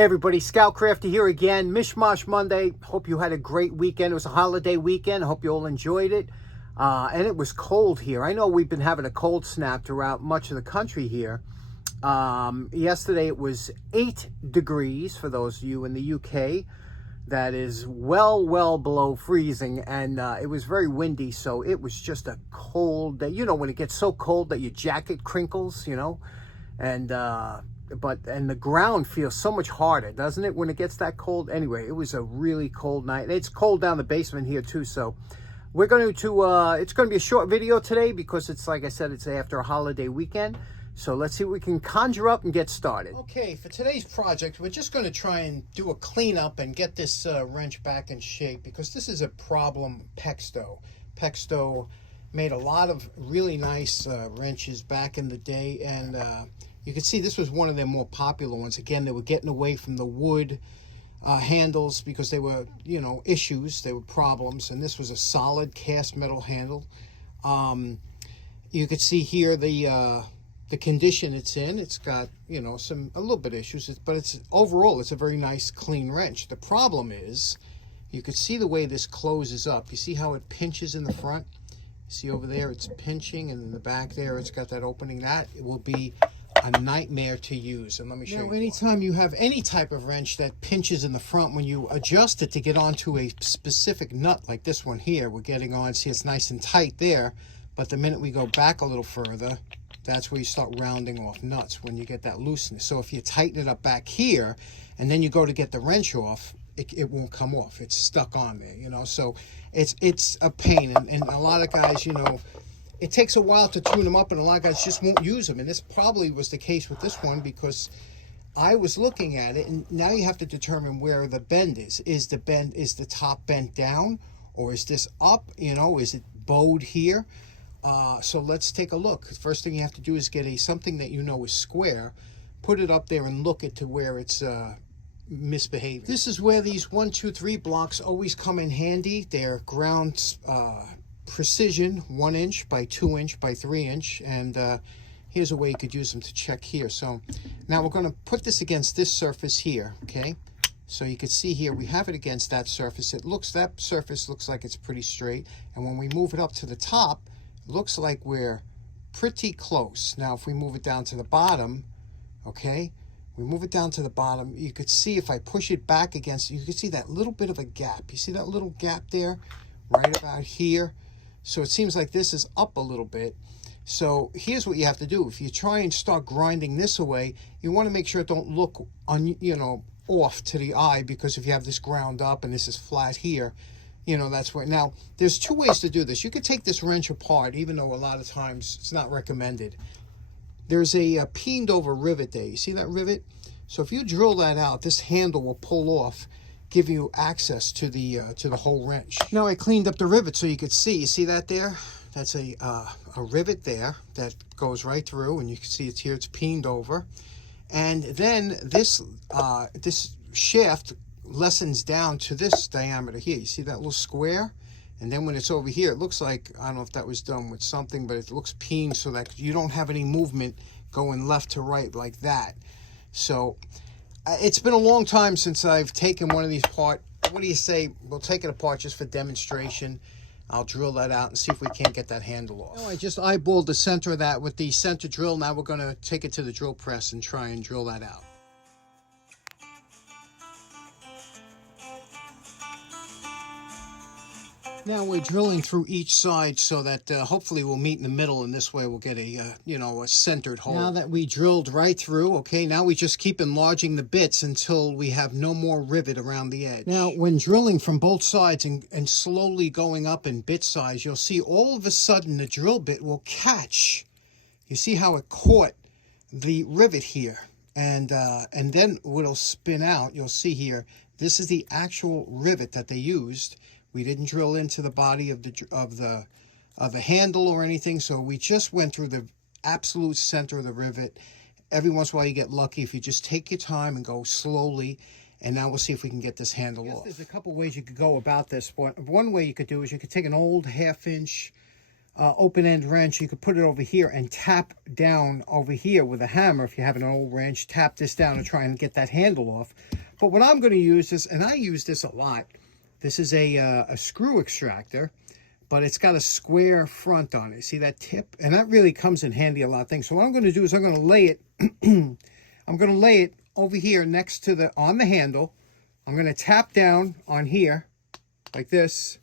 Hey everybody, Scoutcrafter here again. Mishmash Monday. Hope you had a great weekend. It was a holiday weekend. Hope you all enjoyed it. And it was cold here. I know we've been having a cold snap throughout much of the country here. Yesterday it was 8 degrees for those of you in the UK. That is well below freezing, and it was very windy, so it was just a cold day. You know, when it gets so cold that your jacket crinkles, you know, and the ground feels so much harder, doesn't it, when it gets that cold? Anyway, it was a really cold night. It's cold down the basement here too, so we're going to it's going to be a short video today because it's, like I said, it's after a holiday weekend. So let's see what we can conjure up and get started. Okay, for today's project, we're just going to try and do a cleanup and get this wrench back in shape, because this is a problem Pexto. Pexto made a lot of really nice wrenches back in the day, and you can see this was one of their more popular ones. Again, they were getting away from the wood handles because they were, you know, issues, they were problems, and this was a solid cast metal handle. You could see here the condition it's in. It's got, you know, a little bit of issues, but it's overall it's a very nice clean wrench. The problem is, you could see the way this closes up. You see how it pinches in the front? See over there, it's pinching, and in the back there, it's got that opening. That it will be a nightmare to use. And let me show you. Anytime you have any type of wrench that pinches in the front, when you adjust it to get onto a specific nut, like this one here, we're getting on, see it's nice and tight there, but the minute we go back a little further, that's where you start rounding off nuts, when you get that looseness. So if you tighten it up back here, and then you go to get the wrench off, it won't come off. It's stuck on there, you know. So it's a pain, and a lot of guys, you know, it takes a while to tune them up, and a lot of guys just won't use them. And this probably was the case with this one, because I was looking at it, and now you have to determine where the bend is. Is the top bent down, or is this up? You know, is it bowed here? So let's take a look. First thing you have to do is get something that you know is square, put it up there and look it to where it's misbehaving. This is where these 1, 2, 3 blocks always come in handy. They're ground precision, 1 inch by 2 inch by 3 inch, and here's a way you could use them to check here. So now we're going to put this against this surface here, okay? So you can see here we have it against that surface. That surface looks like it's pretty straight, and when we move it up to the top, it looks like we're pretty close. Now if we move it down to the bottom, okay, we move it down to the bottom, you could see if I push it back against, you can see that little bit of a gap. You see that little gap there, right about here? So it seems like this is up a little bit. So here's what you have to do. If you try and start grinding this away, you want to make sure it don't look off to the eye, because if you have this ground up and this is flat here, you know, that's where. Now there's 2 ways to do this. You could take this wrench apart, even though a lot of times it's not recommended. There's a peened over rivet there. You see that rivet? So if you drill that out, this handle will pull off, give you access to the whole wrench. Now I cleaned up the rivet so you could see. You see that there? That's a rivet there that goes right through, and you can see it's here. It's peened over, and then this this shaft lessens down to this diameter here. You see that little square? And then when it's over here, it looks like, I don't know if that was done with something, but it looks peened so that you don't have any movement going left to right like that. So it's been a long time since I've taken one of these apart. What do you say? We'll take it apart just for demonstration. I'll drill that out and see if we can't get that handle off. I just eyeballed the center of that with the center drill. Now we're going to take it to the drill press and try and drill that out. Now we're drilling through each side so that hopefully we'll meet in the middle, and this way we'll get a a centered hole. Now that we drilled right through, okay, now we just keep enlarging the bits until we have no more rivet around the edge. Now when drilling from both sides and slowly going up in bit size, you'll see all of a sudden the drill bit will catch. You see how it caught the rivet here, and then what'll spin out, you'll see here, this is the actual rivet that they used. We didn't drill into the body of the handle or anything, so we just went through the absolute center of the rivet. Every once in a while you get lucky if you just take your time and go slowly, and now we'll see if we can get this handle off. There's a couple ways you could go about this. One way you could do is you could take an old 1/2 inch open-end wrench, you could put it over here and tap down over here with a hammer. If you have an old wrench, tap this down and try and get that handle off. But what I'm going to use is, and I use this a lot, this is a screw extractor, but it's got a square front on it. See that tip? And that really comes in handy a lot of things. So what I'm going to do is I'm going to lay it, I'm going to lay it over here next to on the handle. I'm going to tap down on here like this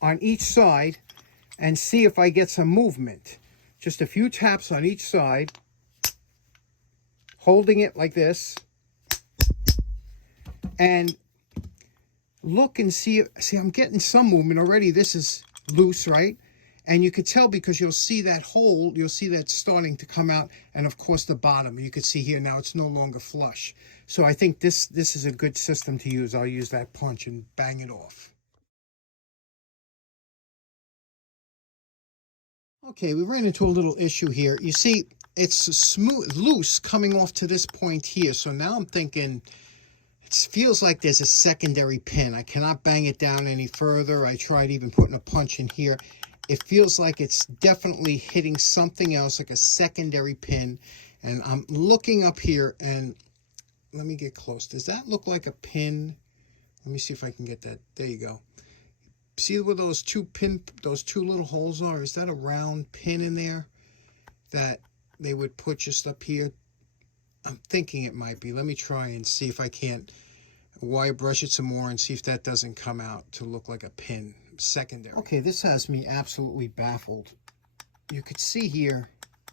on each side and see if I get some movement. Just a few taps on each side, holding it like this, and look and see. See, I'm getting some movement already. This is loose, right? And you could tell because you'll see that hole, you'll see that starting to come out, and of course the bottom. You can see here now it's no longer flush. So I think this is a good system to use. I'll use that punch and bang it off. Okay, we ran into a little issue here. You see, it's smooth, loose coming off to this point here. So now I'm thinking, it feels like there's a secondary pin. I cannot bang it down any further. I tried even putting a punch in here. It feels like it's definitely hitting something else, like a secondary pin. And I'm looking up here, and let me get close. Does that look like a pin? Let me see if I can get that. There you go. See where those two little holes are? Is that a round pin in there that they would put just up here? I'm thinking it might be. Let me try and see if I can't wire brush it some more and see if that doesn't come out to look like a pin secondary. Okay, this has me absolutely baffled. You could see here,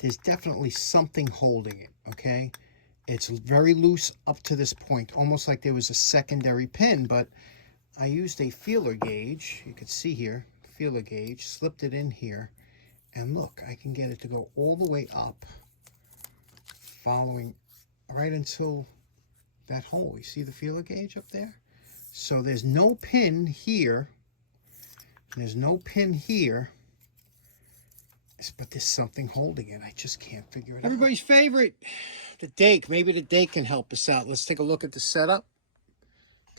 there's definitely something holding it, okay? It's very loose up to this point, almost like there was a secondary pin, but I used a feeler gauge. You can see here, feeler gauge, slipped it in here, and look, I can get it to go all the way up, following right until that hole. You see the feeler gauge up there? So there's no pin here, and there's no pin here, but there's something holding it. I just can't figure it out. Everybody's favorite, the dake. Maybe the dake can help us out. Let's take a look at the setup.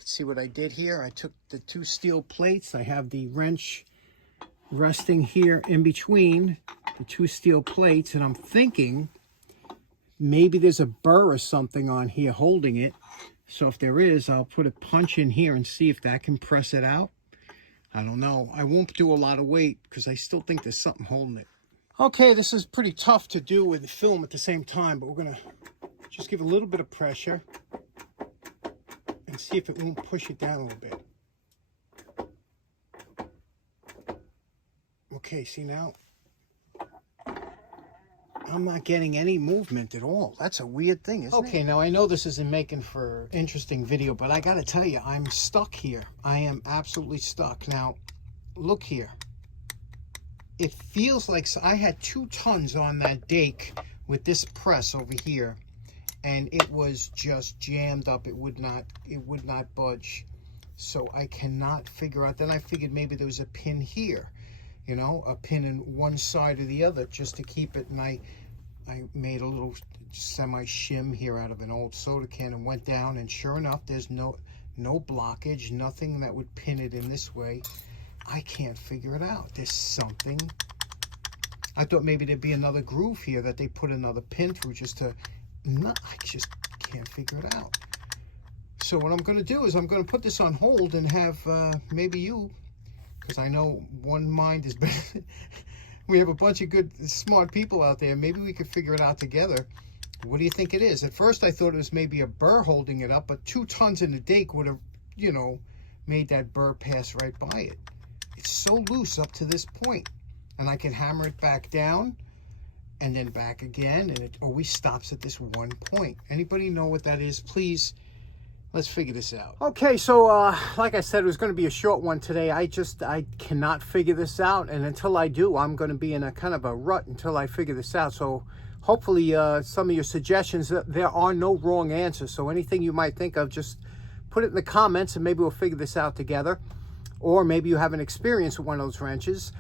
See what I did here. I took the two steel plates. I have the wrench resting here in between the two steel plates, and I'm thinking maybe there's a burr or something on here holding it. So if there is, I'll put a punch in here and see if that can press it out. I don't know. I won't do a lot of weight because I still think there's something holding it. Okay, this is pretty tough to do with the film at the same time, but we're going to just give a little bit of pressure and see if it won't push it down a little bit. Okay, see now? I'm not getting any movement at all. That's a weird thing, isn't it? Okay, now I know this isn't making for interesting video, but I gotta tell you, I'm stuck here. I am absolutely stuck. Now, look here. It feels like I had 2 tons on that dake with this press over here, and it was just jammed up. It would not budge. So I cannot figure out. Then I figured maybe there was a pin here, you know, a pin in one side or the other just to keep it. And I made a little semi shim here out of an old soda can and went down, and sure enough, there's no blockage, nothing that would pin it in this way. I can't figure it out. There's something. I thought maybe there'd be another groove here that they put another pin through just to. No, I just can't figure it out. So what I'm going to do is I'm going to put this on hold and have maybe you, because I know one mind is better. We have a bunch of good, smart people out there. Maybe we could figure it out together. What do you think it is? At first I thought it was maybe a burr holding it up, but 2 tons in the dake would have, you know, made that burr pass right by it. It's so loose up to this point, and I can hammer it back down and then back again, and it always stops at this one point. Anybody know what that is? Please, let's figure this out. Okay, so like I said, it was going to be a short one today. I cannot figure this out, and until I do, I'm going to be in a kind of a rut until I figure this out. So hopefully some of your suggestions, there are no wrong answers. So anything you might think of, just put it in the comments, and maybe we'll figure this out together. Or maybe you have an experience with one of those wrenches.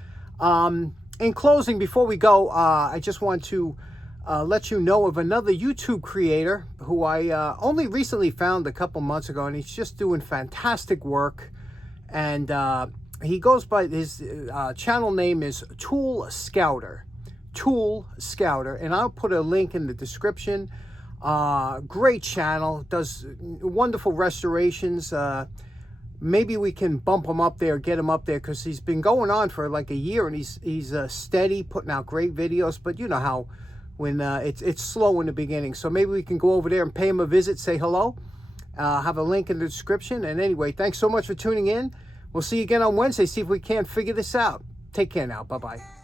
In closing, before we go, I just want to let you know of another YouTube creator who I only recently found a couple months ago, and he's just doing fantastic work. And he goes by, his channel name is Tool Scouter. Tool Scouter. And I'll put a link in the description. Great channel. Does wonderful restorations. Maybe we can bump him up there, get him up there, because he's been going on for like a year, and he's steady, putting out great videos. But you know how when it's slow in the beginning. So maybe we can go over there and pay him a visit, say hello. Have a link in the description. And anyway, thanks so much for tuning in. We'll see you again on Wednesday. See if we can't figure this out. Take care now. Bye-bye.